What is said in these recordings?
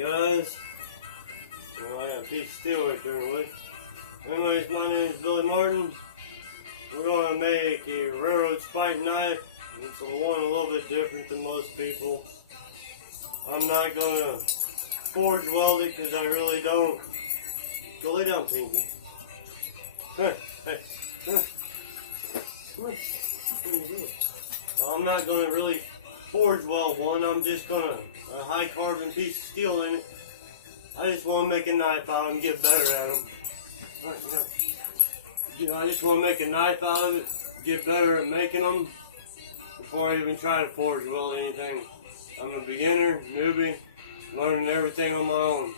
guys. Well, I got a piece of steel right there with. Anyways, my name is Billy Martin. We're going to make a railroad spike knife. It's one a little bit different than most people. I'm not going to forge weld it because I really don't. Go lay down, Pinky. Hey, hey, hey. Come on. I'm not going to really forge weld one. I'm just going to a high carbon piece of steel in it. I just want to make a knife out of them and get better at them. Alright, I just want to make a knife out of it, get better at making them before I even try to forge weld anything. I'm a beginner, newbie, learning everything on my own.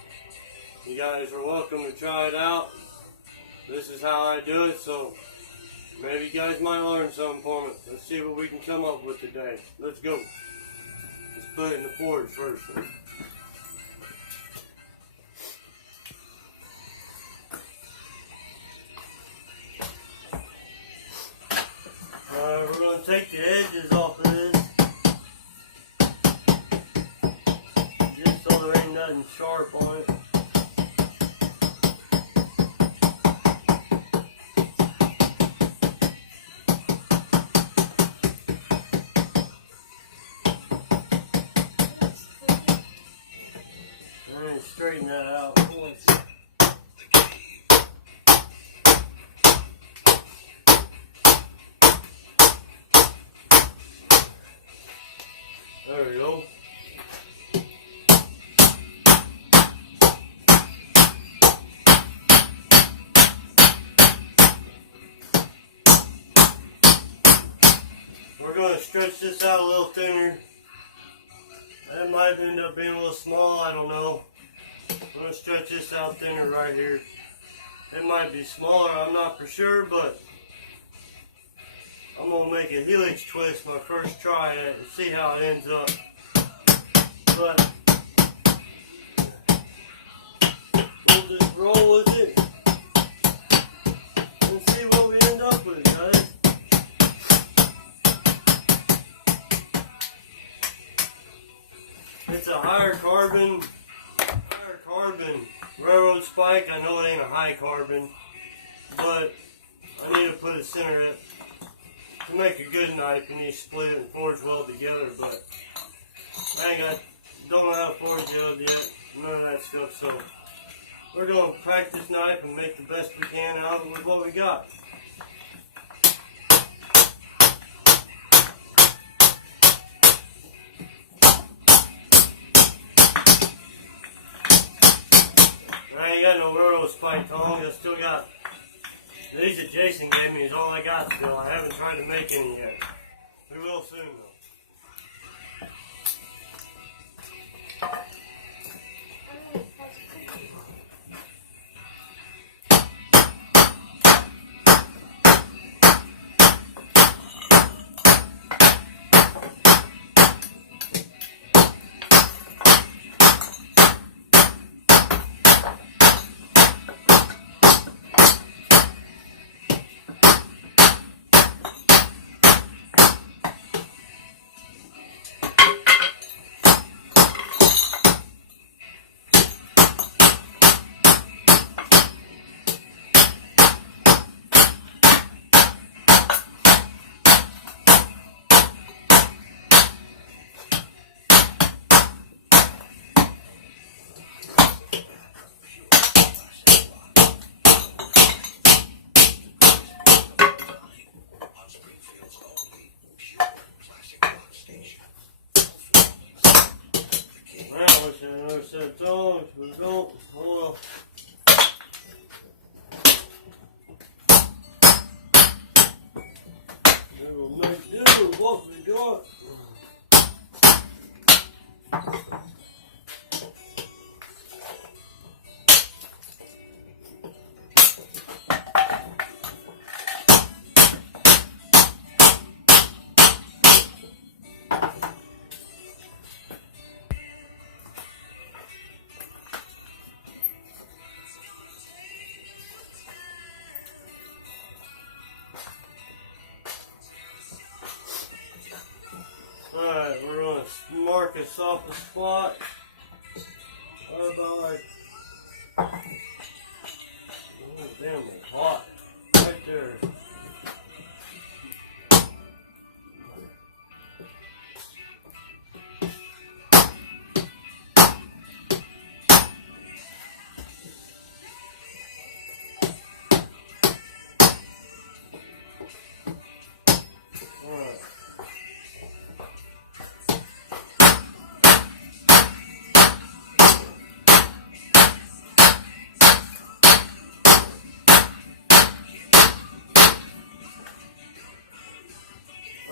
You guys are welcome to try it out. This is how I do it, so maybe you guys might learn something from it. Let's see what we can come up with today. Let's go. Let's put it in the forge first. Alright, we're going to take the edges off of this, just so there ain't nothing sharp on it. And straighten that out. There we go. We're going to stretch this out a little thinner. That might end up being a little small, I don't know. I'm going to stretch this out thinner right here. It might be smaller, I'm not for sure, but I'm going to make a helix twist my first try at it and see how it ends up. But we'll just roll with it and see what we end up with, guys. It's a higher carbon railroad spike. I know it ain't a high carbon, but I need to put a center at. To make a good knife, you need to split it and forge weld together, but I don't know how to forge weld yet, none of that stuff, so we're going to crack this knife and make the best we can out of it with what we got. I ain't got no railroad spike tongs, I still got these that Jason gave me is all I got still. I haven't tried to make any yet. We will soon though. Another set of tongs. We don't. Hold on. We'll make do with what we got. Alright, we're going to mark a soft spot about like, oh damn, it's hot. Right there.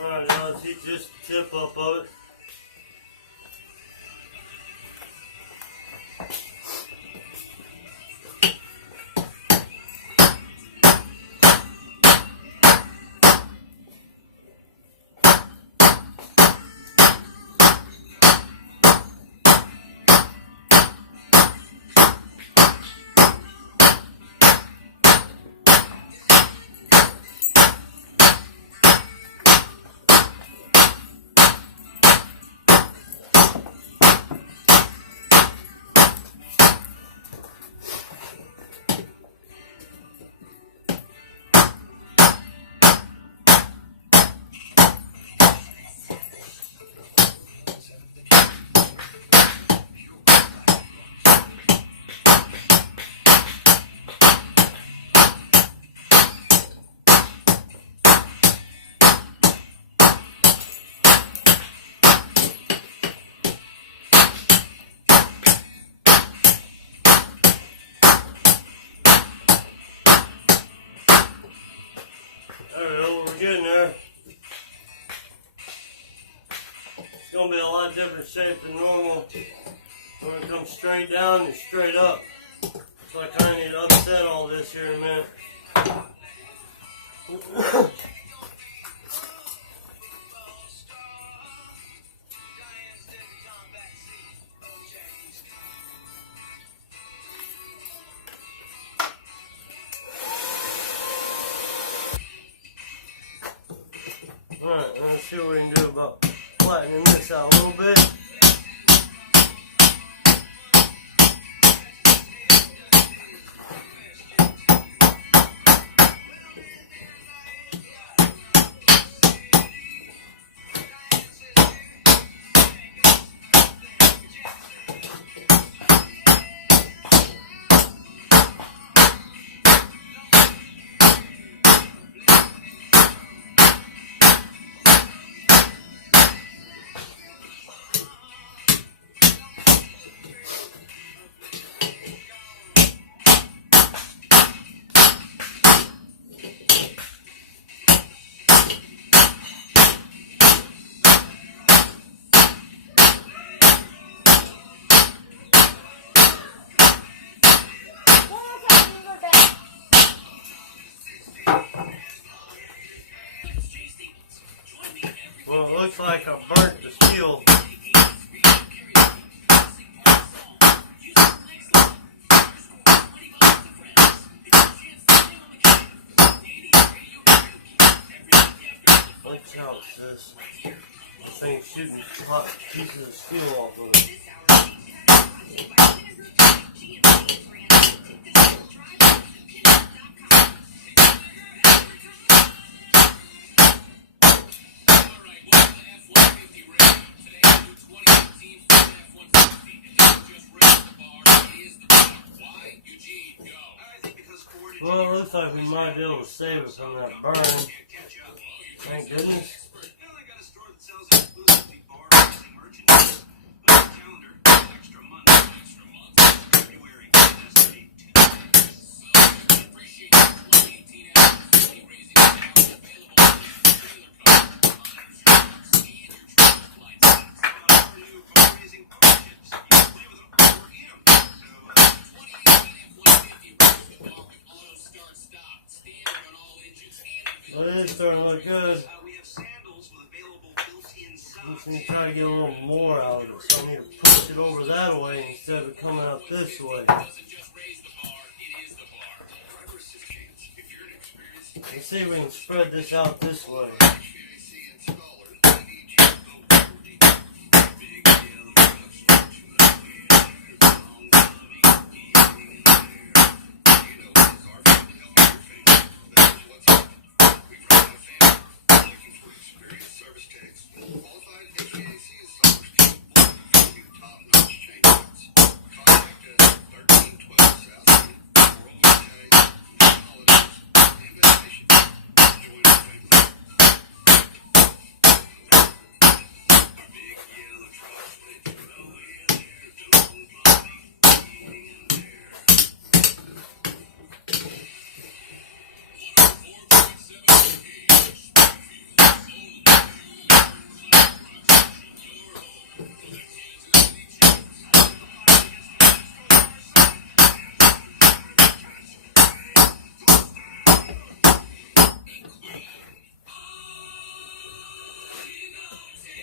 Alright, now let's heat just the tip up of it. There we go, we're getting there. It's going to be a lot different shape than normal. When it comes straight down and straight up. So I kind of need to upset all this here in a minute. Alright, let's see what we can do about flattening this out a little bit. Well, it looks like I burnt the steel. Watch out, sis. This thing's shooting hot pieces of steel off of it. Well, it looks like we might be able to save it from that burn. Thank goodness. Well, it is starting to look good. I'm just going to try to get a little more out of it, so I need to push it over that way instead of coming up this way. Let's see if we can spread this out this way.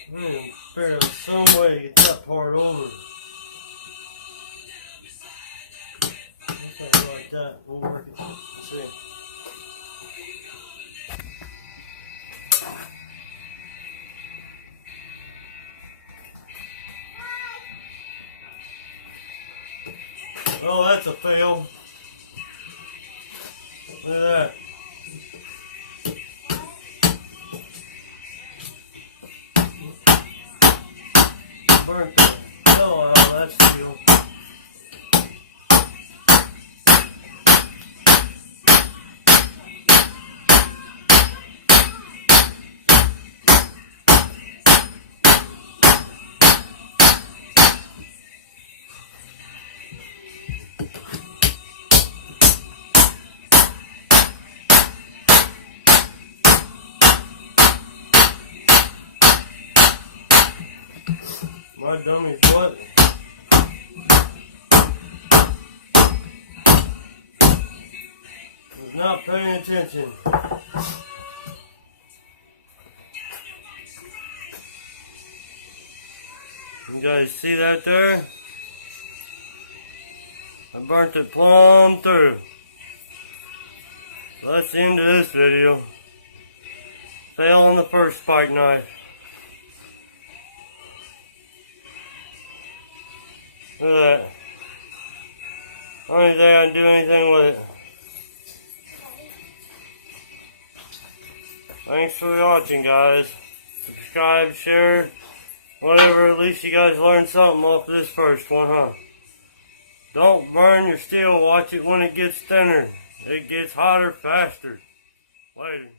Figure out some way to get that part over. Something like that. We'll work it. Let's see. Oh, that's a fail. Look at that. Burnt the hell out of that steel. My dummy's what? Was not paying attention. You guys see that there? I burnt it plumb through. So that's the end of this video. Fail on the first spike knife. Look at that. I don't think I can do anything with it. Thanks for watching, guys. Subscribe, share, whatever. At least you guys learned something off this first one, huh? Don't burn your steel. Watch it when it gets thinner. It gets hotter faster. Later.